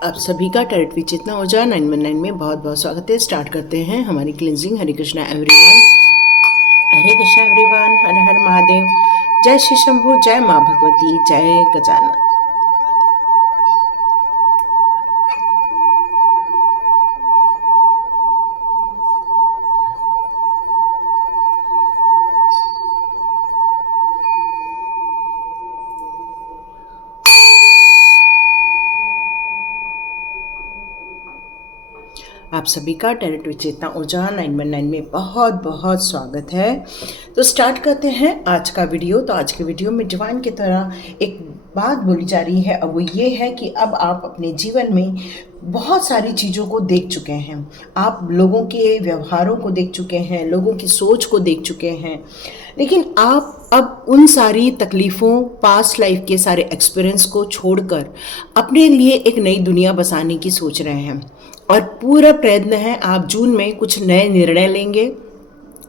आप सभी का टैरेट विद चेतना ऊर्जा 919 में बहुत बहुत स्वागत है। स्टार्ट करते हैं हमारी क्लिनजिंग। हरे कृष्णा एवरीवन, हरे कृष्णा एवरीवन, हर हर महादेव। जय श्री शंभू, जय माँ भगवती, जय गजानन। आप सभी का टैरेट विद चेतना ऊर्जा 919 में बहुत बहुत स्वागत है। तो स्टार्ट करते हैं आज का वीडियो। तो आज के वीडियो में डिवाइन की तरह एक बात बोली जा रही है, अब वो ये है कि अब आप अपने जीवन में बहुत सारी चीज़ों को देख चुके हैं। आप लोगों के व्यवहारों को देख चुके हैं, लोगों की सोच को देख चुके हैं, लेकिन आप अब उन सारी तकलीफ़ों, पास्ट लाइफ के सारे एक्सपीरियंस को छोड़कर अपने लिए एक नई दुनिया बसाने की सोच रहे हैं। और पूरा प्रयत्न है आप जून में कुछ नए निर्णय लेंगे।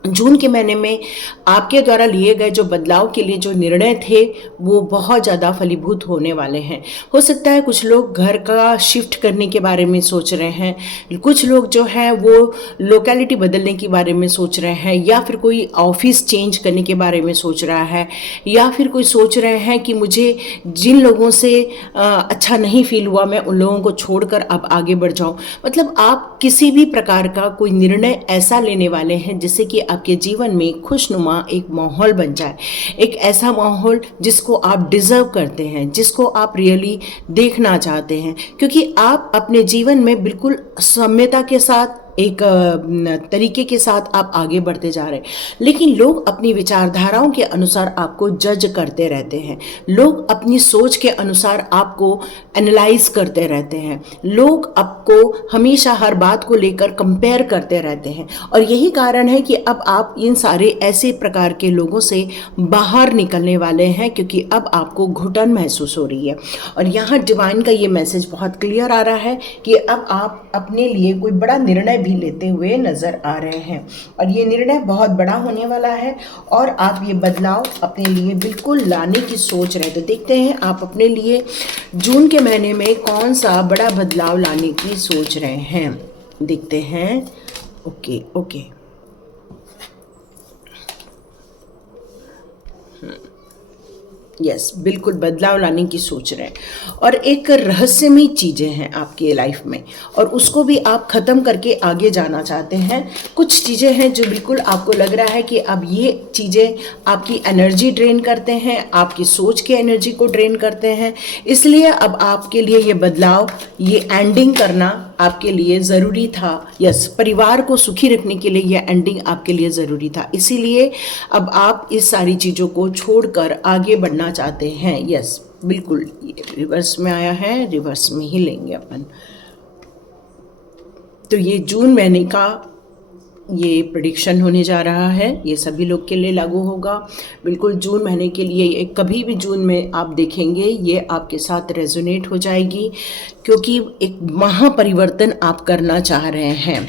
जून के महीने में आपके द्वारा लिए गए जो बदलाव के लिए जो निर्णय थे वो बहुत ज़्यादा फलीभूत होने वाले हैं। हो सकता है कुछ लोग घर का शिफ्ट करने के बारे में सोच रहे हैं, कुछ लोग जो है वो लोकेलिटी बदलने के बारे में सोच रहे हैं, या फिर कोई ऑफिस चेंज करने के बारे में सोच रहा है, या फिर कोई सोच रहे हैं कि मुझे जिन लोगों से अच्छा नहीं फील हुआ मैं उन लोगों को छोड़कर अब आगे बढ़ जाऊँ। मतलब आप किसी भी प्रकार का कोई निर्णय ऐसा लेने वाले हैं जिससे कि आपके जीवन में खुशनुमा एक माहौल बन जाए, एक ऐसा माहौल जिसको आप डिजर्व करते हैं, जिसको आप रियली देखना चाहते हैं, क्योंकि आप अपने जीवन में बिल्कुल सम्यता के साथ एक तरीके के साथ आप आगे बढ़ते जा रहे हैं। लेकिन लोग अपनी विचारधाराओं के अनुसार आपको जज करते रहते हैं, लोग अपनी सोच के अनुसार आपको एनालाइज करते रहते हैं, लोग आपको हमेशा हर बात को लेकर कंपेयर करते रहते हैं। और यही कारण है कि अब आप इन सारे ऐसे प्रकार के लोगों से बाहर निकलने वाले हैं, क्योंकि अब आपको घुटन महसूस हो रही है। और यहाँ डिवाइन का ये मैसेज बहुत क्लियर आ रहा है कि अब आप अपने लिए कोई बड़ा निर्णय भी लेते हुए नजर आ रहे हैं, और ये निर्णय बहुत बड़ा होने वाला है और आप ये बदलाव अपने लिए बिल्कुल लाने की सोच रहे। तो देखते हैं आप अपने लिए जून के महीने में कौन सा बड़ा बदलाव लाने की सोच रहे हैं। देखते हैं। ओके यस, बिल्कुल बदलाव लाने की सोच रहे हैं और एक रहस्यमयी चीज़ें हैं आपकी लाइफ में, और उसको भी आप ख़त्म करके आगे जाना चाहते हैं। कुछ चीज़ें हैं जो बिल्कुल आपको लग रहा है कि अब ये चीज़ें आपकी एनर्जी ड्रेन करते हैं, आपकी सोच की एनर्जी को ड्रेन करते हैं। इसलिए अब आपके लिए ये बदलाव, ये एंडिंग करना आपके लिए ज़रूरी था। यस, परिवार को सुखी रखने के लिए यह एंडिंग आपके लिए ज़रूरी था। इसीलिए अब आप इस सारी चीज़ों को छोड़कर आगे बढ़ना चाहते हैं। यस, बिल्कुल ये रिवर्स में आया है, रिवर्स में ही लेंगे अपन। तो ये जून महीने का ये प्रेडिक्शन होने जा रहा है, ये सभी लोग के लिए लागू होगा। बिल्कुल जून महीने के लिए कभी भी जून में आप देखेंगे ये आपके साथ रेजोनेट हो जाएगी, क्योंकि एक महापरिवर्तन आप करना चाह रहे हैं,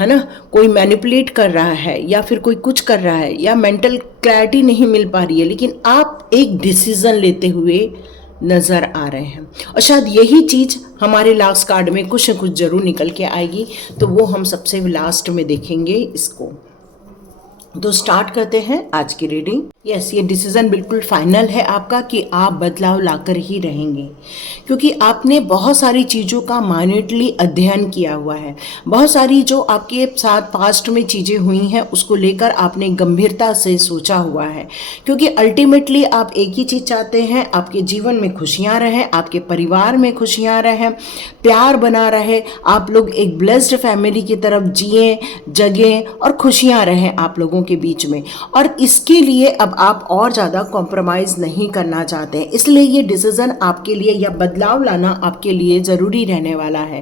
है ना। कोई मैनिपुलेट कर रहा है या फिर कोई कुछ कर रहा है, या मेंटल क्लैरिटी नहीं मिल पा रही है, लेकिन आप एक डिसीजन लेते हुए नज़र आ रहे हैं। और शायद यही चीज़ हमारे लास्ट कार्ड में कुछ न कुछ ज़रूर निकल के आएगी, तो वो हम सबसे लास्ट में देखेंगे इसको। तो स्टार्ट करते हैं आज की रीडिंग। यस, ये डिसीज़न बिल्कुल फाइनल है आपका कि आप बदलाव लाकर ही रहेंगे, क्योंकि आपने बहुत सारी चीज़ों का माइन्यूटली अध्ययन किया हुआ है। बहुत सारी जो आपके साथ पास्ट में चीज़ें हुई हैं उसको लेकर आपने गंभीरता से सोचा हुआ है, क्योंकि अल्टीमेटली आप एक ही चीज़ चाहते हैं, आपके जीवन में खुशियाँ रहें, आपके परिवार में खुशियाँ रहें, प्यार बना रहे, आप लोग एक ब्लेस्ड फैमिली की तरफ जिएं, जगें और खुशियाँ रहें आप लोगों के बीच में। और इसके लिए अब आप और ज़्यादा कॉम्प्रोमाइज़ नहीं करना चाहते हैं। इसलिए ये डिसीज़न आपके लिए या बदलाव लाना आपके लिए ज़रूरी रहने वाला है,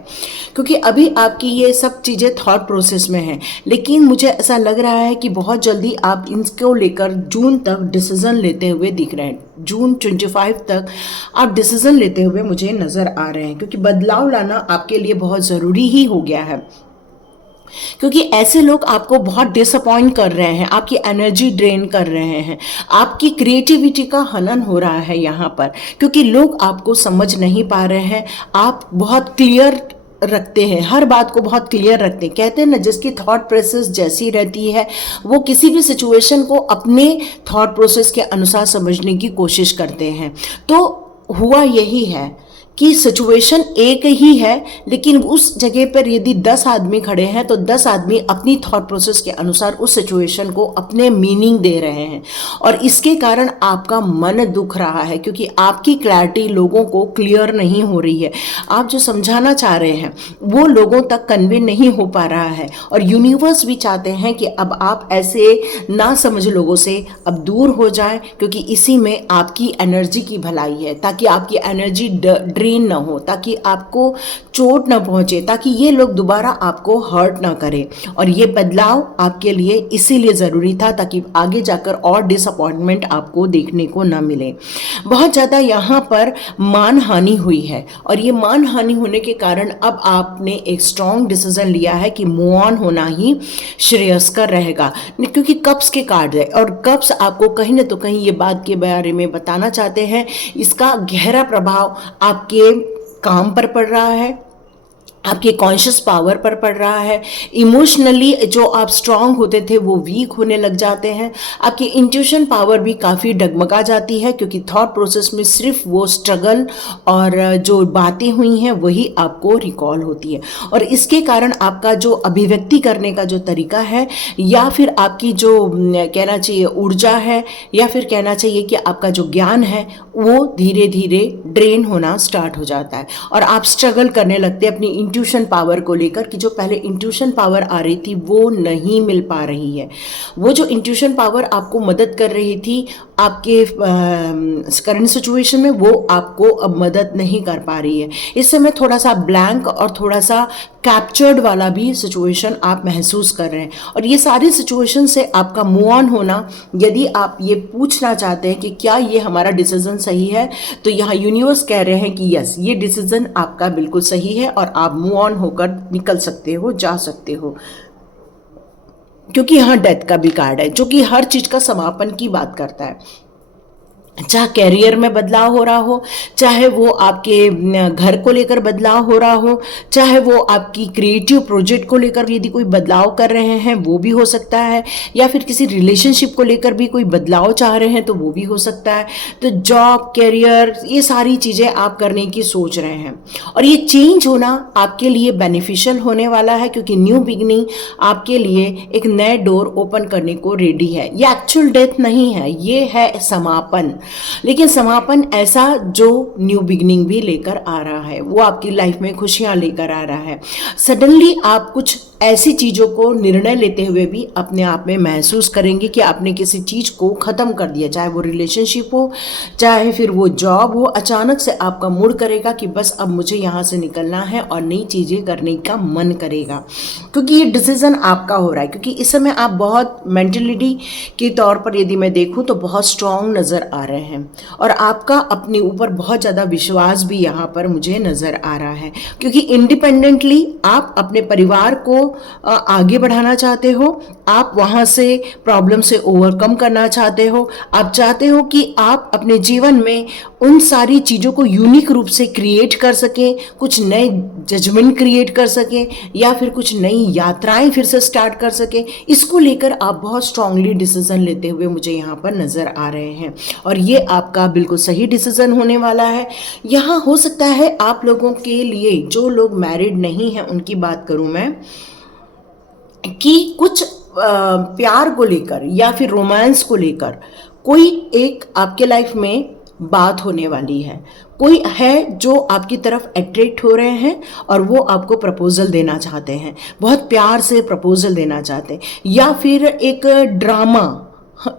क्योंकि अभी आपकी ये सब चीज़ें थॉट प्रोसेस में हैं। लेकिन मुझे ऐसा लग रहा है कि बहुत जल्दी आप इनको लेकर जून तक डिसीज़न लेते हुए दिख रहे हैं। जून 25 तक आप डिसीज़न लेते हुए मुझे नज़र आ रहे हैं, क्योंकि बदलाव लाना आपके लिए बहुत ज़रूरी ही हो गया है। क्योंकि ऐसे लोग आपको बहुत डिसअपॉइंट कर रहे हैं, आपकी एनर्जी ड्रेन कर रहे हैं, आपकी क्रिएटिविटी का हनन हो रहा है यहाँ पर, क्योंकि लोग आपको समझ नहीं पा रहे हैं। आप बहुत क्लियर रखते हैं, हर बात को बहुत क्लियर रखते हैं। कहते हैं ना, जिसकी थॉट प्रोसेस जैसी रहती है वो किसी भी सिचुएशन को अपने थॉट प्रोसेस के अनुसार समझने की कोशिश करते हैं। तो हुआ यही है कि सिचुएशन एक ही है, लेकिन उस जगह पर यदि 10 आदमी खड़े हैं तो 10 आदमी अपनी थॉट प्रोसेस के अनुसार उस सिचुएशन को अपने मीनिंग दे रहे हैं, और इसके कारण आपका मन दुख रहा है, क्योंकि आपकी क्लैरिटी लोगों को क्लियर नहीं हो रही है। आप जो समझाना चाह रहे हैं वो लोगों तक कन्वे नहीं हो पा रहा है, और यूनिवर्स भी चाहते हैं कि अब आप ऐसे ना समझ लोगों से अब दूर हो जाएं, क्योंकि इसी में आपकी एनर्जी की भलाई है, ताकि आपकी एनर्जी ड्रेन ना हो, ताकि आपको चोट ना पहुंचे, ताकि ये लोग दोबारा आपको हर्ट ना करें। और ये बदलाव आपके लिए इसीलिए ज़रूरी था, ताकि आगे जाकर और डिसअपॉइंटमेंट आपको देखने को ना मिले। बहुत ज़्यादा यहाँ पर मान हानि हुई है, और ये मान हानि होने के कारण अब आपने एक स्ट्रॉन्ग डिसीजन लिया है कि मूव ऑन होना ही श्रेयस्कर रहेगा, क्योंकि कप्स के कार्ड है, और कप्स आपको कहीं ना तो कहीं ये बात के बारे में बताना चाहते हैं। इसका गहरा प्रभाव आपके काम पर पड़ रहा है, आपके कॉन्शियस पावर पर पड़ रहा है। इमोशनली जो आप स्ट्रांग होते थे वो वीक होने लग जाते हैं। आपकी इंट्यूशन पावर भी काफ़ी डगमगा जाती है, क्योंकि थॉट प्रोसेस में सिर्फ वो स्ट्रगल और जो बातें हुई हैं वही आपको रिकॉल होती है, और इसके कारण आपका जो अभिव्यक्ति करने का जो तरीका है, या फिर आपकी जो कहना चाहिए ऊर्जा है, या फिर कहना चाहिए कि आपका जो ज्ञान है, वो धीरे धीरे ड्रेन होना स्टार्ट हो जाता है, और आप स्ट्रगल करने लगते हैं अपनी इंट्यूशन पावर को लेकर, कि जो पहले इंट्यूशन पावर आ रही थी वो नहीं मिल पा रही है। वो जो इंट्यूशन पावर आपको मदद कर रही थी आपके करंट सिचुएशन में, वो आपको अब मदद नहीं कर पा रही है। इस समय थोड़ा सा ब्लैंक और थोड़ा सा कैप्चर्ड वाला भी सिचुएशन आप महसूस कर रहे हैं, और ये सारी सिचुएशन से आपका मूव ऑन होना, यदि आप ये पूछना चाहते हैं कि क्या ये हमारा डिसीजन सही है, तो यहाँ यूनिवर्स कह रहे हैं कि यस, ये डिसीजन आपका बिल्कुल सही है, और आप मूव ऑन होकर निकल सकते हो, जा सकते हो। क्योंकि यहाँ डेथ का भी कार्ड है, जो कि हर चीज़ का समापन की बात करता है। चाहे कैरियर में बदलाव हो रहा हो, चाहे वो आपके घर को लेकर बदलाव हो रहा हो, चाहे वो आपकी क्रिएटिव प्रोजेक्ट को लेकर यदि कोई बदलाव कर रहे हैं वो भी हो सकता है, या फिर किसी रिलेशनशिप को लेकर भी कोई बदलाव चाह रहे हैं तो वो भी हो सकता है। तो जॉब, कैरियर, ये सारी चीज़ें आप करने की सोच रहे हैं, और ये चेंज होना आपके लिए बेनिफिशियल होने वाला है, क्योंकि न्यू बिगनिंग आपके लिए एक नए डोर ओपन करने को रेडी है। ये एक्चुअल डेथ नहीं है, ये है समापन, लेकिन समापन ऐसा जो न्यू बिगनिंग भी लेकर आ रहा है, वो आपकी लाइफ में खुशियां लेकर आ रहा है। सडनली आप कुछ ऐसी चीज़ों को निर्णय लेते हुए भी अपने आप में महसूस करेंगे कि आपने किसी चीज़ को ख़त्म कर दिया, चाहे वो रिलेशनशिप हो, चाहे फिर वो जॉब हो। अचानक से आपका मूड करेगा कि बस अब मुझे यहाँ से निकलना है, और नई चीज़ें करने का मन करेगा, क्योंकि ये डिसीज़न आपका हो रहा है। क्योंकि इस समय आप बहुत मेंटलिटी के तौर पर यदि मैं देखूँ तो बहुत स्ट्रॉन्ग नज़र आ रहे हैं, और आपका अपने ऊपर बहुत ज़्यादा विश्वास भी यहाँ पर मुझे नज़र आ रहा है, क्योंकि इंडिपेंडेंटली आप अपने परिवार को आगे बढ़ाना चाहते हो, आप वहाँ से प्रॉब्लम से ओवरकम करना चाहते हो। आप चाहते हो कि आप अपने जीवन में उन सारी चीज़ों को यूनिक रूप से क्रिएट कर सकें, कुछ नए जजमेंट क्रिएट कर सकें, या फिर कुछ नई यात्राएं फिर से स्टार्ट कर सकें। इसको लेकर आप बहुत स्ट्रांगली डिसीजन लेते हुए मुझे यहाँ पर नज़र आ रहे हैं, और ये आपका बिल्कुल सही डिसीजन होने वाला है। यहाँ हो सकता है आप लोगों के लिए, जो लोग मैरिड नहीं हैं उनकी बात करूँ मैं, कि कुछ प्यार को लेकर या फिर रोमांस को लेकर कोई एक आपके लाइफ में बात होने वाली है। कोई है जो आपकी तरफ अट्रैक्ट हो रहे हैं, और वो आपको प्रपोजल देना चाहते हैं, बहुत प्यार से प्रपोजल देना चाहते हैं, या फिर एक ड्रामा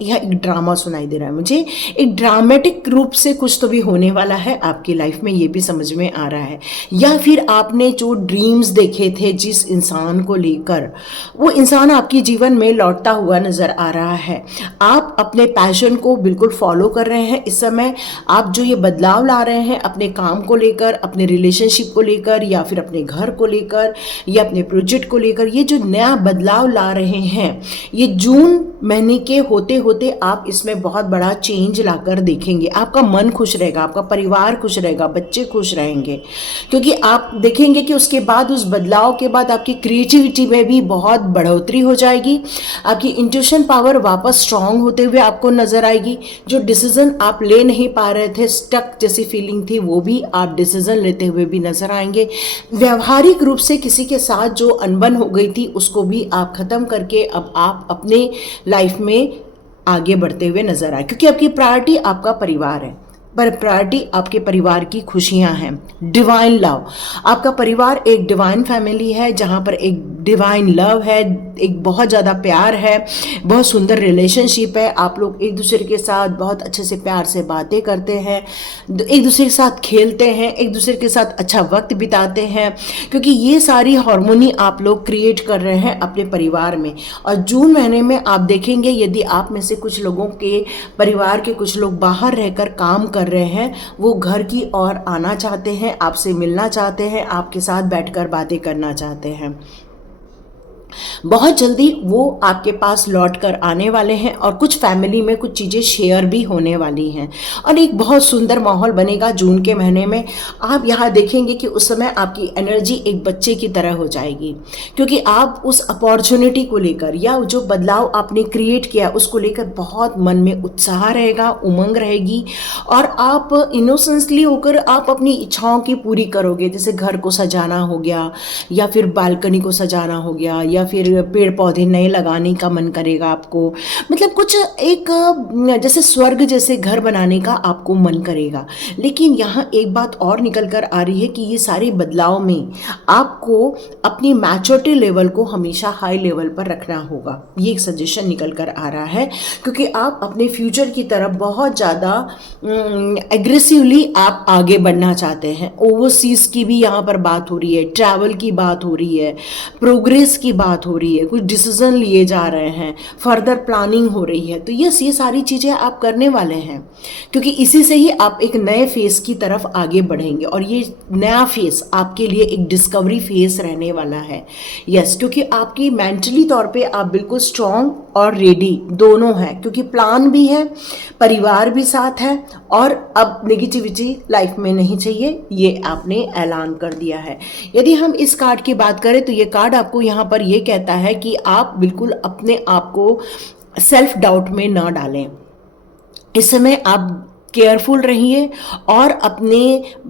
यह एक ड्रामा सुनाई दे रहा है मुझे, एक ड्रामेटिक रूप से कुछ तो भी होने वाला है आपकी लाइफ में, ये भी समझ में आ रहा है। या फिर आपने जो ड्रीम्स देखे थे जिस इंसान को लेकर, वो इंसान आपके जीवन में लौटता हुआ नज़र आ रहा है। आप अपने पैशन को बिल्कुल फॉलो कर रहे हैं इस समय। आप जो ये बदलाव ला रहे हैं अपने काम को लेकर, अपने रिलेशनशिप को लेकर, या फिर अपने घर को लेकर, या अपने प्रोजेक्ट को लेकर, ये जो नया बदलाव ला रहे हैं, ये जून महीने के होते होते आप इसमें बहुत बड़ा चेंज लाकर देखेंगे। आपका मन खुश रहेगा, आपका परिवार खुश रहेगा, बच्चे खुश रहेंगे, क्योंकि आप देखेंगे कि उसके बाद, उस बदलाव के बाद आपकी क्रिएटिविटी में भी बहुत बढ़ोतरी हो जाएगी। आपकी इंट्यूशन पावर वापस स्ट्रांग होते हुए आपको नजर आएगी। जो डिसीजन आप ले नहीं पा रहे थे, स्टक जैसी फीलिंग थी, वो भी आप डिसीजन लेते हुए भी नजर आएंगे। व्यवहारिक रूप से किसी के साथ जो अनबन हो गई थी उसको भी आप खत्म करके अब आप अपने लाइफ में आगे बढ़ते हुए नजर आए, क्योंकि आपकी प्रायोरिटी आपका परिवार है, पर प्रायोरिटी आपके परिवार की खुशियां हैं। डिवाइन लव, आपका परिवार एक डिवाइन फैमिली है जहां पर एक डिवाइन लव है, एक बहुत ज़्यादा प्यार है, बहुत सुंदर रिलेशनशिप है। आप लोग एक दूसरे के साथ बहुत अच्छे से प्यार से बातें करते हैं, एक दूसरे के साथ खेलते हैं, एक दूसरे के साथ अच्छा वक्त बिताते हैं, क्योंकि ये सारी हार्मोनी आप लोग क्रिएट कर रहे हैं अपने परिवार में। और जून महीने में आप देखेंगे, यदि आप में से कुछ लोगों के परिवार के कुछ लोग बाहर रहकर काम कर रहे हैं, वो घर की ओर आना चाहते हैं, आपसे मिलना चाहते हैं, आपके साथ बैठकर बातें करना चाहते हैं। बहुत जल्दी वो आपके पास लौट कर आने वाले हैं और कुछ फैमिली में कुछ चीज़ें शेयर भी होने वाली हैं और एक बहुत सुंदर माहौल बनेगा जून के महीने में। आप यहाँ देखेंगे कि उस समय आपकी एनर्जी एक बच्चे की तरह हो जाएगी, क्योंकि आप उस अपॉर्चुनिटी को लेकर या जो बदलाव आपने क्रिएट किया उसको लेकर बहुत मन में उत्साह रहेगा, उमंग रहेगी और आप इनोसेंसली होकर आप अपनी इच्छाओं की पूरी करोगे। जैसे घर को सजाना हो गया, या फिर बालकनी को सजाना हो गया, या फिर पेड़ पौधे नए लगाने का मन करेगा आपको, मतलब कुछ एक जैसे स्वर्ग जैसे घर बनाने का आपको मन करेगा। लेकिन यहाँ एक बात और निकल कर आ रही है कि ये सारे बदलाव में आपको अपनी मैच्योरिटी लेवल को हमेशा हाई लेवल पर रखना होगा। ये एक सजेशन निकल कर आ रहा है, क्योंकि आप अपने फ्यूचर की तरफ बहुत ज़्यादा एग्रेसिवली आप आगे बढ़ना चाहते हैं। ओवरसीज की भी यहाँ पर बात हो रही है, ट्रैवल की बात हो रही है, प्रोग्रेस की बात हो रही है, कुछ डिसीजन लिए जा रहे हैं, फर्दर प्लानिंग हो रही है। तो यस, ये सारी चीज़ें आप करने वाले हैं, क्योंकि इसी से ही आप एक नए फेस की तरफ आगे बढ़ेंगे और ये नया फेस आपके लिए एक डिस्कवरी फेस रहने वाला है। यस, क्योंकि आपकी मेंटली तौर पे आप बिल्कुल स्ट्रांग और रेडी दोनों हैं, क्योंकि प्लान भी है, परिवार भी साथ है और अब नेगेटिविटी लाइफ में नहीं चाहिए, ये आपने ऐलान कर दिया है। यदि हम इस कार्ड की बात करें तो ये कार्ड आपको यहाँ पर ये कहता है कि आप बिल्कुल अपने आप को सेल्फ डाउट में ना डालें। इस समय आप केयरफुल रहिए और अपने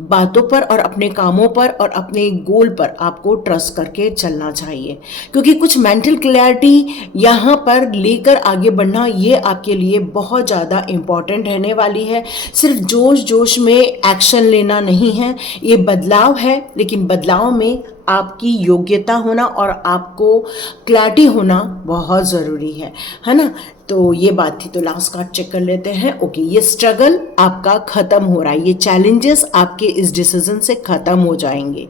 बातों पर और अपने कामों पर और अपने गोल पर आपको ट्रस्ट करके चलना चाहिए, क्योंकि कुछ मेंटल क्लैरिटी यहाँ पर लेकर आगे बढ़ना ये आपके लिए बहुत ज़्यादा इम्पॉर्टेंट रहने वाली है। सिर्फ जोश जोश में एक्शन लेना नहीं है, ये बदलाव है, लेकिन बदलाव में आपकी योग्यता होना और आपको क्लैरिटी होना बहुत ज़रूरी है ना। तो ये बात थी। तो लास्ट कार्ड चेक कर लेते हैं। ओके, ये स्ट्रगल आपका ख़त्म हो रहा है, ये चैलेंजेस आपके इस डिसीजन से ख़त्म हो जाएंगे।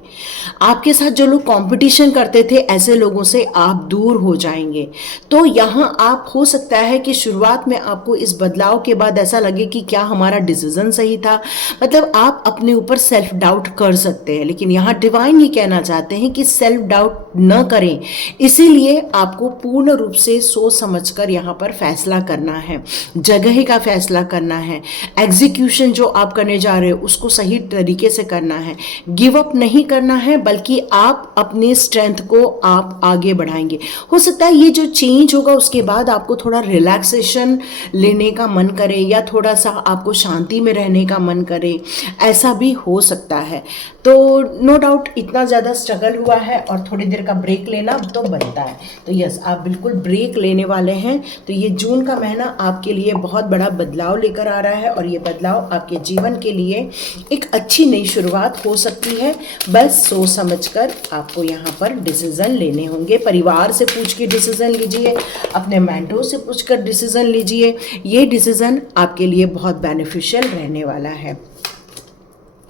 आपके साथ जो लोग कंपटीशन करते थे, ऐसे लोगों से आप दूर हो जाएंगे। तो यहाँ आप हो सकता है कि शुरुआत में आपको इस बदलाव के बाद ऐसा लगे कि क्या हमारा डिसीजन सही था, मतलब आप अपने ऊपर सेल्फ डाउट कर सकते हैं। लेकिन यहाँ डिवाइन ये कहना चाहते हैं कि सेल्फ डाउट न करें, इसीलिए आपको पूर्ण रूप से सोच समझकर यहाँ पर फैसला करना है, जगह का फैसला करना है, एग्जीक्यूशन जो आप करने जा रहे हो उसको सही तरीके से करना है, गिव अप नहीं करना है, बल्कि आप अपने स्ट्रेंथ को आप आगे बढ़ाएंगे। हो सकता है ये जो चेंज होगा उसके बाद आपको थोड़ा रिलैक्सेशन लेने का मन करे या थोड़ा सा आपको शांति में रहने का मन करे, ऐसा भी हो सकता है। तो नो डाउट इतना ज़्यादा स्ट्रगल हुआ है और थोड़ी देर का ब्रेक लेना तो बनता है। तो यस, आप बिल्कुल ब्रेक लेने वाले हैं। तो ये जून का महीना आपके लिए बहुत बड़ा बदलाव लेकर आ रहा है और ये बदलाव आपके जीवन के लिए एक अच्छी नई शुरुआत हो सकती है। बस सोच समझकर आपको यहाँ पर डिसीजन लेने होंगे। परिवार से पूछ के डिसीजन लीजिए, अपने मेंटोर से पूछकर डिसीजन लीजिए। ये डिसीजन आपके लिए बहुत बेनिफिशियल रहने वाला है।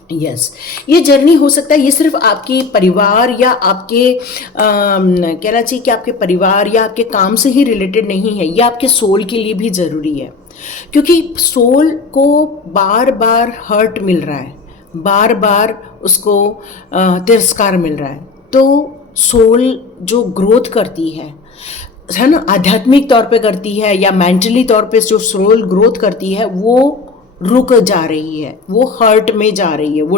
यस, ये जर्नी हो सकता है, ये सिर्फ आपके परिवार या आपके कहना चाहिए कि आपके परिवार या आपके काम से ही रिलेटेड नहीं है, ये आपके सोल के लिए भी ज़रूरी है। क्योंकि सोल को बार बार हर्ट मिल रहा है, बार बार उसको तिरस्कार मिल रहा है। तो सोल जो ग्रोथ करती है ना, आध्यात्मिक तौर पे करती है या मेंटली तौर पे जो सोल ग्रोथ करती है, वो रुक जा रही है, वो हर्ट में जा रही है, वो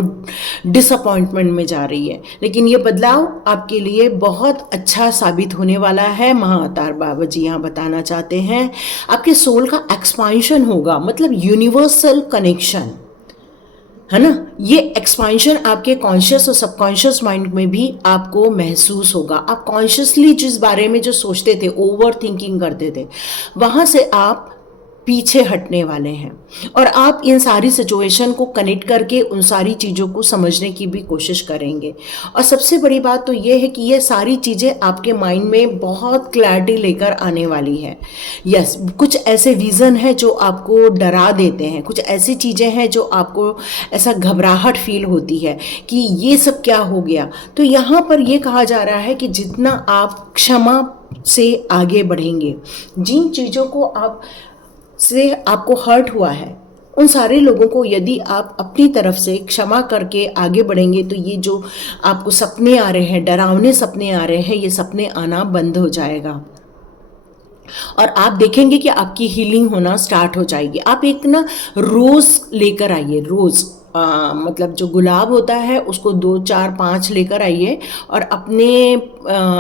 डिसअपॉइंटमेंट में जा रही है। लेकिन ये बदलाव आपके लिए बहुत अच्छा साबित होने वाला है। महाअवतार बाबा जी यहाँ बताना चाहते हैं आपके सोल का एक्सपांशन होगा, मतलब यूनिवर्सल कनेक्शन है ना। ये एक्सपांशन आपके कॉन्शियस और सबकॉन्शियस माइंड में भी आपको महसूस होगा। आप कॉन्शियसली जिस बारे में जो सोचते थे, ओवर थिंकिंग करते थे, वहाँ से आप पीछे हटने वाले हैं और आप इन सारी सिचुएशन को कनेक्ट करके उन सारी चीज़ों को समझने की भी कोशिश करेंगे। और सबसे बड़ी बात तो ये है कि ये सारी चीज़ें आपके माइंड में बहुत क्लैरिटी लेकर आने वाली है। यस, कुछ ऐसे विज़न हैं जो आपको डरा देते हैं, कुछ ऐसी चीज़ें हैं जो आपको ऐसा घबराहट फील होती है कि ये सब क्या हो गया। तो यहाँ पर ये कहा जा रहा है कि जितना आप क्षमा से आगे बढ़ेंगे, जिन चीज़ों को आपको हर्ट हुआ है, उन सारे लोगों को यदि आप अपनी तरफ से क्षमा करके आगे बढ़ेंगे, तो ये जो आपको सपने आ रहे हैं, डरावने सपने आ रहे हैं, ये सपने आना बंद हो जाएगा और आप देखेंगे कि आपकी हीलिंग होना स्टार्ट हो जाएगी। आप एक ना रोज़ लेकर आइए, रोज़ मतलब जो गुलाब होता है उसको 2, 4, 5 लेकर आइए और अपने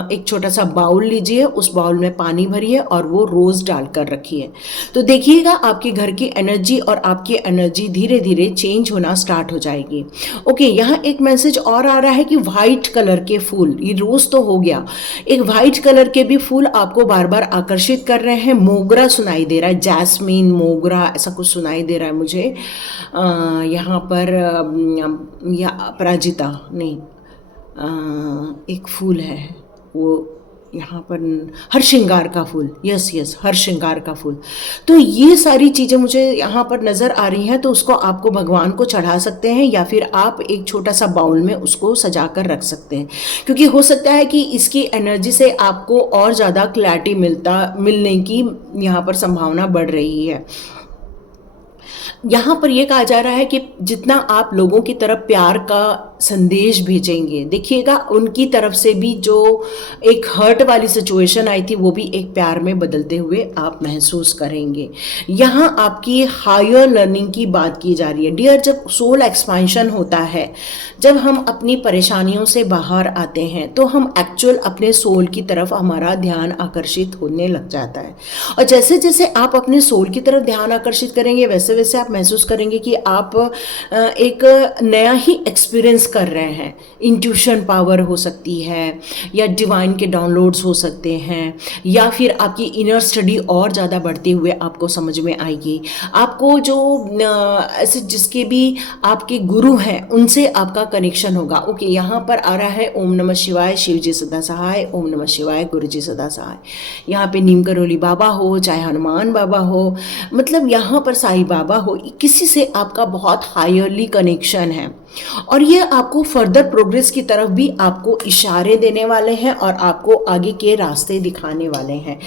एक छोटा सा बाउल लीजिए, उस बाउल में पानी भरिए और वो रोज़ डालकर रखिए। तो देखिएगा आपके घर की एनर्जी और आपकी एनर्जी धीरे धीरे चेंज होना स्टार्ट हो जाएगी। ओके, यहाँ एक मैसेज और आ रहा है कि वाइट कलर के फूल, ये रोज़ तो हो गया, एक वाइट कलर के भी फूल आपको बार बार आकर्षित कर रहे हैं। मोगरा सुनाई दे रहा है, जैस्मीन, मोगरा, ऐसा कुछ सुनाई दे रहा है मुझे। यहाँ पर या अपराजिता नहीं, एक फूल है वो यहाँ पर, हर श्रृंगार का फूल। यस, हर श्रृंगार का फूल। तो ये सारी चीज़ें मुझे यहाँ पर नज़र आ रही हैं। तो उसको आपको भगवान को चढ़ा सकते हैं या फिर आप एक छोटा सा बाउल में उसको सजा कर रख सकते हैं, क्योंकि हो सकता है कि इसकी एनर्जी से आपको और ज़्यादा क्लैरिटी मिलने की यहाँ पर संभावना बढ़ रही है। यहाँ पर यह कहा जा रहा है कि जितना आप लोगों की तरफ प्यार का संदेश भेजेंगे, देखिएगा उनकी तरफ से भी जो एक हर्ट वाली सिचुएशन आई थी वो भी एक प्यार में बदलते हुए आप महसूस करेंगे। यहाँ आपकी हायर लर्निंग की बात की जा रही है। डियर, जब सोल एक्सपेंशन होता है, जब हम अपनी परेशानियों से बाहर आते हैं, तो हम एक्चुअल अपने सोल की तरफ हमारा ध्यान आकर्षित होने लग जाता है। और जैसे जैसे आप अपने सोल की तरफ ध्यान आकर्षित करेंगे, वैसे वैसे आप महसूस करेंगे कि आप एक नया ही एक्सपीरियंस कर रहे हैं। इंट्यूशन पावर हो सकती है या डिवाइन के डाउनलोड्स हो सकते हैं, या फिर आपकी इनर स्टडी और ज़्यादा बढ़ते हुए आपको समझ में आएगी। आपको जो ऐसे जिसके भी आपके गुरु हैं उनसे आपका कनेक्शन होगा। ओके, यहाँ पर आ रहा है ओम नमः शिवाय, शिव जी सदा सहाय, ओम नमः शिवाय, गुरु जी सदा सहाय। यहाँ पे नीम करोली बाबा हो, चाहे हनुमान बाबा हो, मतलब यहाँ पर साईं बाबा हो, किसी से आपका बहुत हायरली कनेक्शन है और ये आपको फर्दर प्रोग्रेस की तरफ भी आपको इशारे देने वाले हैं और आपको आगे के रास्ते दिखाने वाले हैं।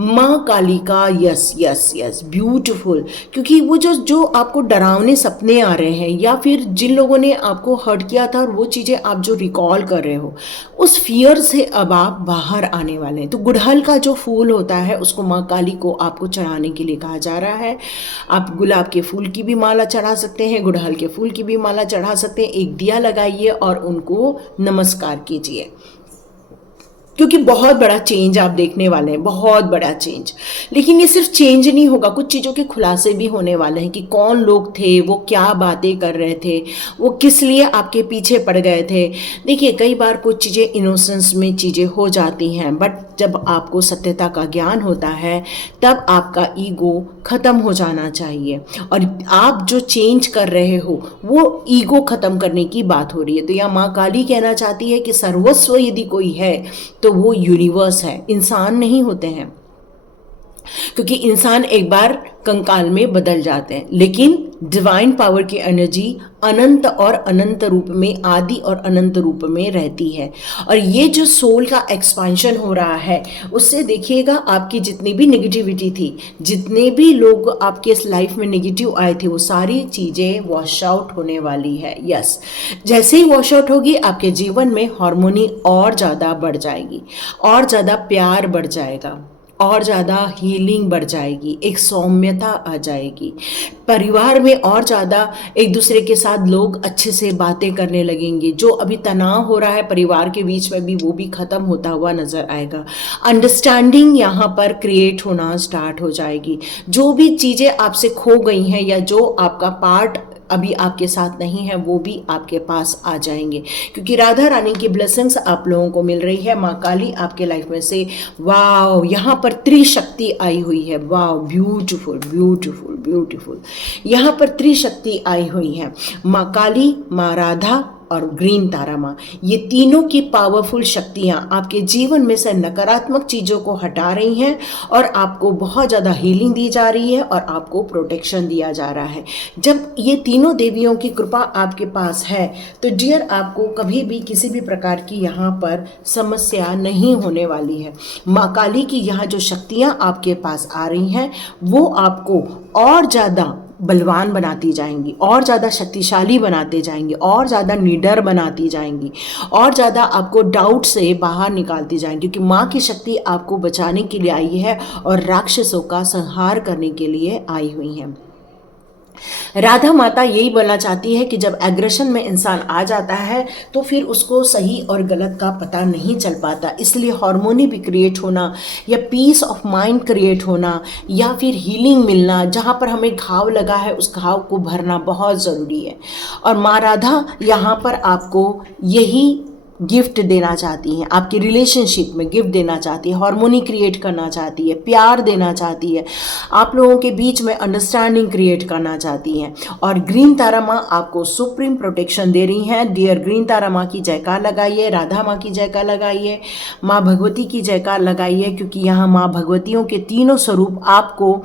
माँ काली का यस ब्यूटीफुल, क्योंकि वो जो आपको डरावने सपने आ रहे हैं या फिर जिन लोगों ने आपको हर्ट किया था और वो चीज़ें आप जो रिकॉल कर रहे हो, उस फियर से अब आप बाहर आने वाले हैं। तो गुड़हल का जो फूल होता है उसको माँ काली को आपको चढ़ाने के लिए कहा जा रहा है। आप गुलाब के फूल की भी माला चढ़ा सकते हैं, गुड़हल के फूल की भी माला चढ़ा सकते हैं। एक दिया लगाइए और उनको नमस्कार कीजिए। क्योंकि बहुत बड़ा चेंज आप देखने वाले हैं, बहुत बड़ा चेंज। लेकिन ये सिर्फ चेंज नहीं होगा, कुछ चीज़ों के खुलासे भी होने वाले हैं कि कौन लोग थे, वो क्या बातें कर रहे थे, वो किस लिए आपके पीछे पड़ गए थे। देखिए, कई बार कुछ चीज़ें इनोसेंस में चीज़ें हो जाती हैं, बट जब आपको सत्यता का ज्ञान होता है तब आपका ईगो ख़त्म हो जाना चाहिए। और आप जो चेंज कर रहे हो वो ईगो ख़त्म करने की बात हो रही है। तो यहाँ माँ काली कहना चाहती है कि सर्वस्व यदि कोई है तो वो यूनिवर्स है, इंसान नहीं होते हैं। क्योंकि इंसान एक बार कंकाल में बदल जाते हैं, लेकिन डिवाइन पावर की एनर्जी अनंत और अनंत रूप में, आदि और अनंत रूप में रहती है। और ये जो सोल का एक्सपांशन हो रहा है, उससे देखिएगा आपकी जितनी भी नेगेटिविटी थी, जितने भी लोग आपके लाइफ में नेगेटिव आए थे, वो सारी चीज़ें वॉश आउट होने वाली है। यस, जैसे ही वॉश आउट होगी आपके जीवन में हार्मोनी और ज़्यादा बढ़ जाएगी, और ज़्यादा प्यार बढ़ जाएगा, और ज़्यादा हीलिंग बढ़ जाएगी, एक सौम्यता आ जाएगी परिवार में, और ज़्यादा एक दूसरे के साथ लोग अच्छे से बातें करने लगेंगे। जो अभी तनाव हो रहा है परिवार के बीच में भी, वो भी ख़त्म होता हुआ नज़र आएगा। अंडरस्टैंडिंग यहाँ पर क्रिएट होना स्टार्ट हो जाएगी। जो भी चीज़ें आपसे खो गई हैं या जो आपका पार्ट अभी आपके साथ नहीं है, वो भी आपके पास आ जाएंगे, क्योंकि राधा रानी की ब्लेसिंग्स आप लोगों को मिल रही है। माँ काली आपके लाइफ में से, वाव, यहाँ पर त्रिशक्ति आई हुई है। वाव, ब्यूटीफुल ब्यूटीफुल ब्यूटीफुल, यहाँ पर त्रिशक्ति आई हुई है। माँ काली, माँ राधा और ग्रीन तारा माँ, ये तीनों की पावरफुल शक्तियाँ आपके जीवन में से नकारात्मक चीज़ों को हटा रही हैं, और आपको बहुत ज़्यादा हीलिंग दी जा रही है, और आपको प्रोटेक्शन दिया जा रहा है। जब ये तीनों देवियों की कृपा आपके पास है तो डियर, आपको कभी भी किसी भी प्रकार की यहाँ पर समस्या नहीं होने वाली है। माँ काली की यहाँ जो शक्तियाँ आपके पास आ रही हैं, वो आपको और ज़्यादा बलवान बनाती जाएंगी, और ज़्यादा शक्तिशाली बनाते जाएंगी, और ज़्यादा निडर बनाती जाएंगी, और ज़्यादा आपको डाउट से बाहर निकालती जाएंगी, क्योंकि माँ की शक्ति आपको बचाने के लिए आई है और राक्षसों का संहार करने के लिए आई हुई है। राधा माता यही बोलना चाहती है कि जब एग्रेशन में इंसान आ जाता है तो फिर उसको सही और गलत का पता नहीं चल पाता, इसलिए हार्मोनी भी क्रिएट होना, या पीस ऑफ माइंड क्रिएट होना, या फिर हीलिंग मिलना, जहाँ पर हमें घाव लगा है उस घाव को भरना बहुत ज़रूरी है। और माँ राधा यहाँ पर आपको यही गिफ्ट देना चाहती हैं, आपकी रिलेशनशिप में गिफ्ट देना चाहती है, हार्मोनी क्रिएट करना चाहती है, प्यार देना चाहती है, आप लोगों के बीच में अंडरस्टैंडिंग क्रिएट करना चाहती हैं। और ग्रीन तारा माँ आपको सुप्रीम प्रोटेक्शन दे रही हैं। डियर ग्रीन तारा माँ की जयकार लगाइए, राधा माँ की जयकार लगाइए, माँ भगवती की जयकार लगाइए, क्योंकि यहाँ माँ भगवतियों के तीनों स्वरूप आपको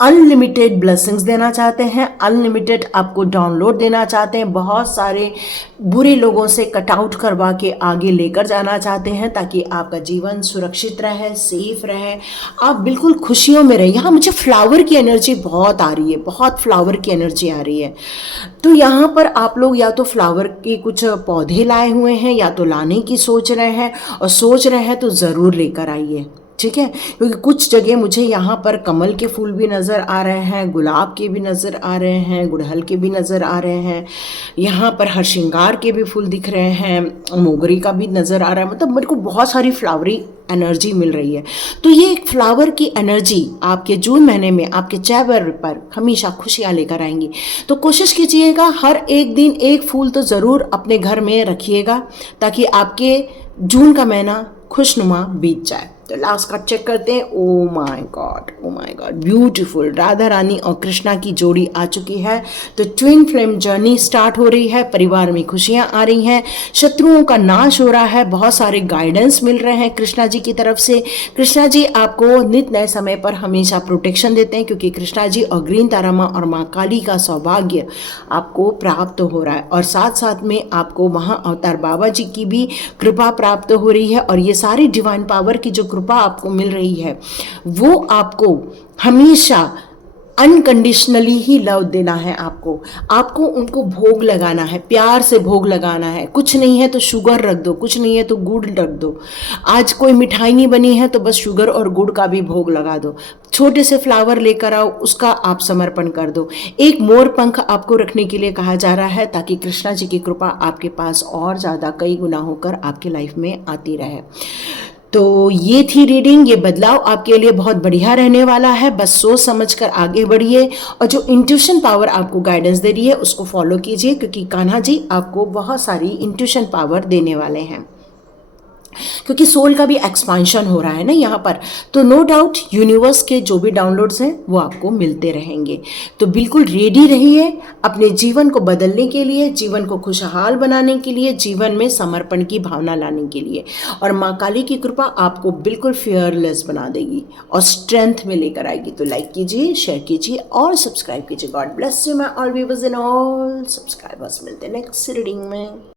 अनलिमिटेड ब्लेसिंग्स देना चाहते हैं, अनलिमिटेड आपको डाउनलोड देना चाहते हैं, बहुत सारे बुरे लोगों से कट आउट करवा के आगे लेकर जाना चाहते हैं, ताकि आपका जीवन सुरक्षित रहे, सेफ रहे, आप बिल्कुल खुशियों में रहे। यहाँ मुझे फ्लावर की एनर्जी बहुत आ रही है, बहुत फ्लावर की एनर्जी आ रही है। तो यहाँ पर आप लोग या तो फ्लावर के कुछ पौधे लाए हुए हैं, या तो लाने की सोच रहे हैं, और सोच रहे हैं तो ज़रूर लेकर आइए, ठीक है। क्योंकि कुछ जगह मुझे यहाँ पर कमल के फूल भी नज़र आ रहे हैं, गुलाब के भी नज़र आ रहे हैं, गुड़हल के भी नज़र आ रहे हैं, यहाँ पर हर श्रृंगार के भी फूल दिख रहे हैं, मोगरी का भी नज़र आ रहा है। मतलब मेरे को बहुत सारी फ्लावरी एनर्जी मिल रही है। तो ये एक फ्लावर की एनर्जी आपके जून महीने में आपके चेहरे पर हमेशा खुशियाँ लेकर आएंगी। तो कोशिश कीजिएगा हर एक दिन एक फूल तो ज़रूर अपने घर में रखिएगा, ताकि आपके जून का महीना खुशनुमा बीत जाए। तो लास्ट कार्ड चेक करते हैं। Oh my god, oh my god, beautiful, Radha Rani और कृष्णा की जोड़ी आ चुकी है। तो ट्विन फ्लेम जर्नी स्टार्ट हो रही है, परिवार में खुशियां आ रही हैं, शत्रुओं का नाश हो रहा है, बहुत सारे गाइडेंस मिल रहे हैं कृष्णा जी की तरफ से। कृष्णा जी आपको नित नए समय पर हमेशा प्रोटेक्शन देते हैं, क्योंकि कृष्णा जी और ग्रीन तारा माँ और माँ काली का सौभाग्य आपको प्राप्त हो रहा है, और साथ साथ में आपको महा अवतार बाबा जी की भी कृपा प्राप्त हो रही है। और ये सारी डिवाइन पावर की जो कृपा आपको मिल रही है, वो आपको हमेशा अनकंडीशनली ही लव देना है। आपको उनको भोग लगाना है, प्यार से भोग लगाना है। कुछ नहीं है तो शुगर रख दो, कुछ नहीं है तो गुड़ रख दो। आज कोई मिठाई नहीं बनी है तो बस शुगर और गुड़ का भी भोग लगा दो। छोटे से फ्लावर लेकर आओ, उसका आप समर्पण कर दो। एक मोर पंख आपको रखने के लिए कहा जा रहा है, ताकि कृष्णा जी की कृपा आपके पास और ज़्यादा कई गुना होकर आपकी लाइफ में आती रहे। तो ये थी रीडिंग। ये बदलाव आपके लिए बहुत बढ़िया रहने वाला है, बस सोच समझ कर आगे बढ़िए और जो इंट्यूशन पावर आपको गाइडेंस दे रही है उसको फॉलो कीजिए, क्योंकि कान्हा जी आपको बहुत सारी इंट्यूशन पावर देने वाले हैं, क्योंकि सोल का भी एक्सपांशन हो रहा है ना यहाँ पर। तो नो डाउट यूनिवर्स के जो भी डाउनलोड्स हैं वो आपको मिलते रहेंगे। तो बिल्कुल रेडी रहिए अपने जीवन को बदलने के लिए, जीवन को खुशहाल बनाने के लिए, जीवन में समर्पण की भावना लाने के लिए। और माँ काली की कृपा आपको बिल्कुल फियरलेस बना देगी और स्ट्रेंथ में लेकर आएगी। तो लाइक कीजिए, शेयर कीजिए और सब्सक्राइब कीजिए। God bless you my all viewers and all subscribers. मिलते हैं नेक्स्ट रीडिंग में।